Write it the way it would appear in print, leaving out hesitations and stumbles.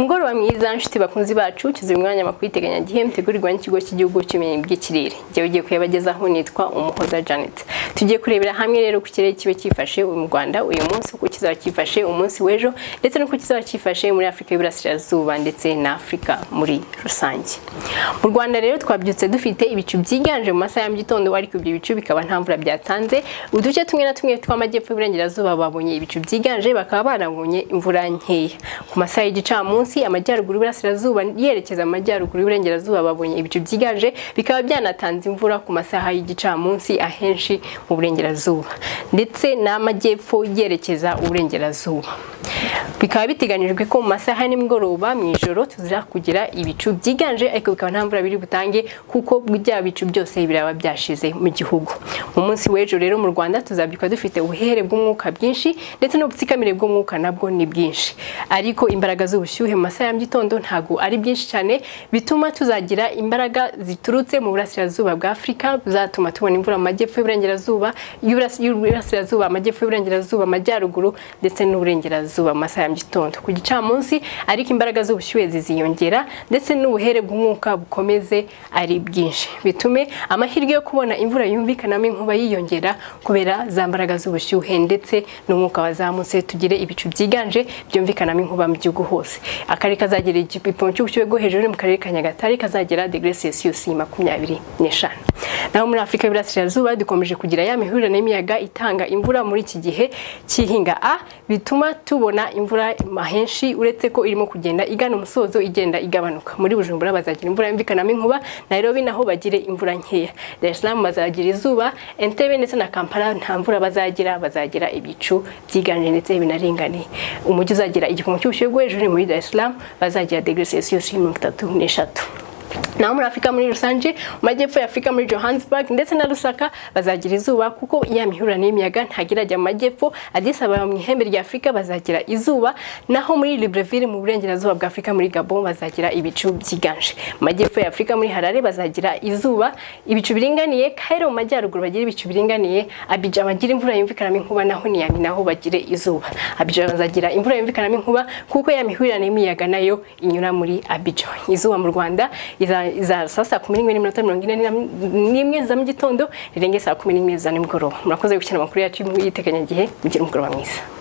Mugoroba mwiza nshuti bakunzi bacu kizi umwanya makwiteganya gihe mtegurirwa n'ikigo cy'igihugu cy'ubumenyi bw'ikirere. Giye ugiye kuyabagezaho nitwa Umuhoza Janet. Tugiye kurebera hamwe rero ku kirere kibe cyifashe mu Rwanda uyu munsi uko kizaba cyifashe umunsi w'ejo ndetse no kizaba cyifashe muri Afrika y'Iburasirazuba ndetse na Afrika muri rusange. Mu Rwanda rero twabyutse dufite ibicu byiganje mu masaha ya mugitondo ariko ibyo bicu bikaba nta mvura byatanze. Uduce tumwe na tumwe tw'amajyepfo y'Iburengerazuba babonye ibicu byiganje bakaba barabonye imvura nkeya. Ku masaha y'igicamunsi amajyaruguru y'Iburasirazuba yerekeza amajyaruguru y'Iburengerazuba babonye ibicu byiganje bikaba byanatanze imvura ku masaha y'igicamunsi ahenshi mu Burengerazuba ndetse n'amajyepfo yerekeza uburengerazuba. Bikaba biteganijwe ko mu masaha y'imigoroba mu ijoro tuzira kugira ibicu byiganje ariko bikaba nta mvura biri butange kuko bya bicu byose biraba byashize mu gihugu. Mu munsi w'ejo rero mu Rwanda tuzabyuka dufite ubuhere bw'umwuka bwinshi ndetse n'ubutsikamire bw'umwuka nabwo ni bwinshi, ariko imbaraga z'ubushyuhe mu masaha ya mugitondo ntago ari byinshi cyane bituma tuzagira imbaraga ziturutse mu burasirazuba bwa Afrika bizatuma tubona imvura mu majyepfo y'Iburengerazuba y'Iburasirazuba amajyepfo y'Iburengerazuba amajyaruguru ndetse n'uburengerazuba mu masaha ya mugitondo. Ku gicamunsi ariko imbaraga z'ubushyuhe ziziyongera ndetse n'ubuhere bw'umwuka bukomeze ari bwinshi bitume amahirwe yo kubona imvura yumvikanamo inkuba yiyongera kubera za mbaraga z'ubushyuhe ndetse n'umwuka wazamutse tugire ibicu byiganje byumvikanamo inkuba mu gihugu hose. Akarere kazagira igipimo cy'ubushyuhe bwo hejuru mu karere ka Nyagatare kazagera °C 25. Naho muri Afrika y'Iburasirazuba dukomeje kugira ya mihurire n'imiyaga itanga imvura muri iki gihe cy'ihinga A bituma tubona imvura mahenshi uretse ko irimo kugenda igana umusozo igenda igabanuka. Muri Bujumbura bazagira imvura yumvikanamo inkuba, Nairobi naho bagire imvura nkeya, Dar es Salaam bazagira izuba, Entebbe ndetse na Kampala nta mvura bazagira ibicu byiganje ndetse binaringaniye. Umujyi uzagira igipimo cy'ubushyuhe bwo hejuru muri Dar es Salaam bazagira °C 33. Naho muri Afrika muri rusange mu majyepfo ya Afrika muri Johannesburg ndetse na Lusaka bazagira izuba kuko ya mihura n'imiyaga ntagira ajya mu majyepfo. Addis Ababa mu ihembe rya Afrika bazagira izuba, naho muri Libreville mu burengerazuba bwa Afrika muri Gabon bazagira ibicu byiganje. Mu majyepfo ya Afrika muri Harare bazagira izuba ibicu biringaniye, Cairo mu majyaruguru bagira ibicu biringaniye, Abidjan bagira imvura yumvikanamo inkuba, naho Niamey naho bagire izuba. Abidjan bazagira imvura yumvikanamo inkuba kuko ya mihura n'imiyaga nayo inyura muri Abidjan. Izuba mu Rwanda iza saa 11:41 za mu gitondo rirenge saa 11 za nimugoroba. Murakoze gukina amakuru yacu y'iteganyagihe, mugire umugoroba mwiza.